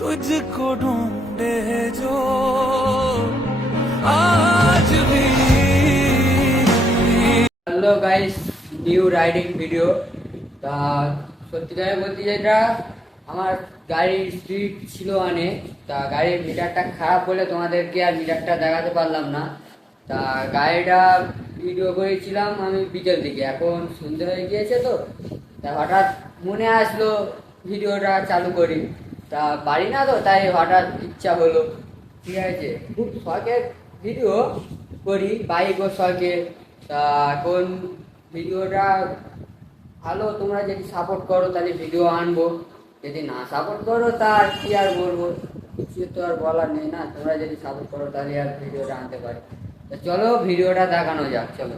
तुझको ढूंढे जो आज भी। Hello guys, new riding video. তা সত্যিকারে বলতে যেটা আমার গাড়ির স্পিড ছিল অনেক, তা গাড়ির মিটারটা খারাপ বলে তোমাদেরকে আর মিটারটা দেখাতে পারলাম না। তা গাড়িটা ভিডিও করেছিলাম আমি বিকেল দিকে, এখন সন্ধ্যে হয়ে গিয়েছে তো, তা হঠাৎ মনে আসলো ভিডিওটা চালু করি। তা পারি না তো, তাই হঠাৎ ইচ্ছা হলো। ঠিক আছে, খুব শখের ভিডিও করি, বাইক ও শখে। তা এখন ভিডিওটা ভালো, তোমরা যদি সাপোর্ট করো তাহলে ভিডিও আনবো, যদি না সাপোর্ট করো তা কি আর বলবো, কিছু তো আর বলার নেই না। তোমরা যদি সাপোর্ট করো তাহলে আর ভিডিওটা আনতে পারি। তো চলো ভিডিওটা দেখানো যাক, চলো।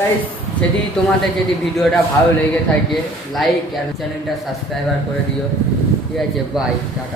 গাইস, যদি তোমাদের যদি ভিডিওটা ভালো লেগে থাকে লাইক আর চ্যানেলটা সাবস্ক্রাইবার করে দিও। ঠিক আছে, বাই, টাটা।